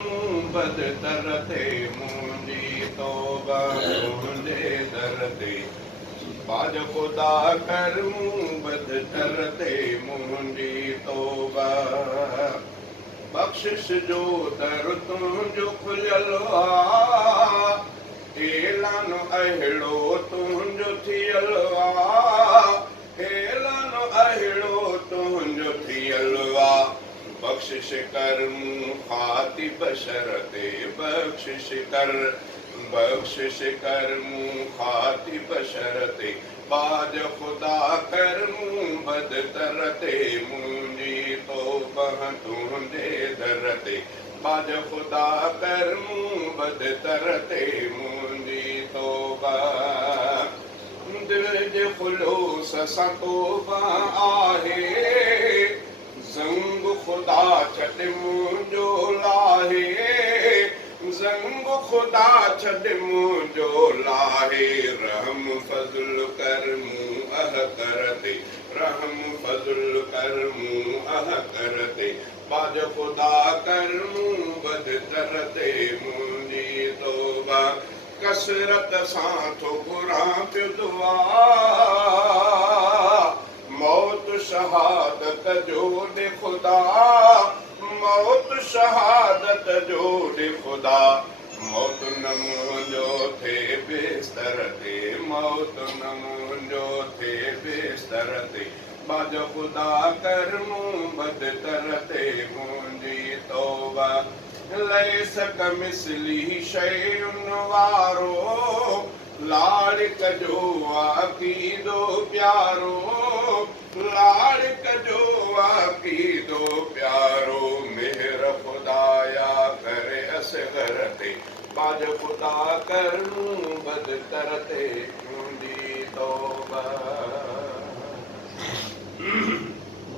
बदतर थे मुंहिंजी तौबा तुंहिंजे दर ते बाज ख़ुदा कर मूं बदतर थे मुंहिंजी तौबा बख़्शिश जो दर तुंहिंजो खुलियल आहे ऐलान अहिड़ो तुंहिंजो थियल आहे ऐलान अहिड़ो तुंहिंजो थियल आहे बख़्शिश कर मूं ख़ाती बशर ते बख़्शिश कर मूं ख़ाती बशर ते बाज ख़ुदा कर मूं बदतर ते मुंहिंजी तौबा तुंहिंजे दर ते बाज ख़ुदा कर मूं बदतर ते मुंहिंजी तौबा दिल जे खुलूस सां तौबा आहे ज़ंग ख़ुदा छॾ मुंहिंजो लाहे ज़ंग ख़ुदा छॾ मुंहिंजो लाहे रहम फज़ल कर मूं अह कर ते रहम फज़ल कर मूं अह कर ते बाज ख़ुदा कर मूं बदतर ते मुंहिंजी तौबा कसरत सां थो घुरां पियो दुआ मौत शहादत जो ॾे ख़ुदा मौत शहादत जो ॾे ख़ुदा मौत न मुंहिंजो थिए बिस्तर ते मौत न मुंहिंजो थिए बिस्तर ते बाज ख़ुदा कर मूं बदतर ते मुंहिंजी तौबा लैस कमिसली शयुन वारो लाड़िक जो अक़ीदो प्यारो लाड़िक जो अक़ीदो प्यारो मेहर ख़ुदाया करे असगर ते बाज ख़ुदा कर मूं बदतर ते मुंहिंजी तौबा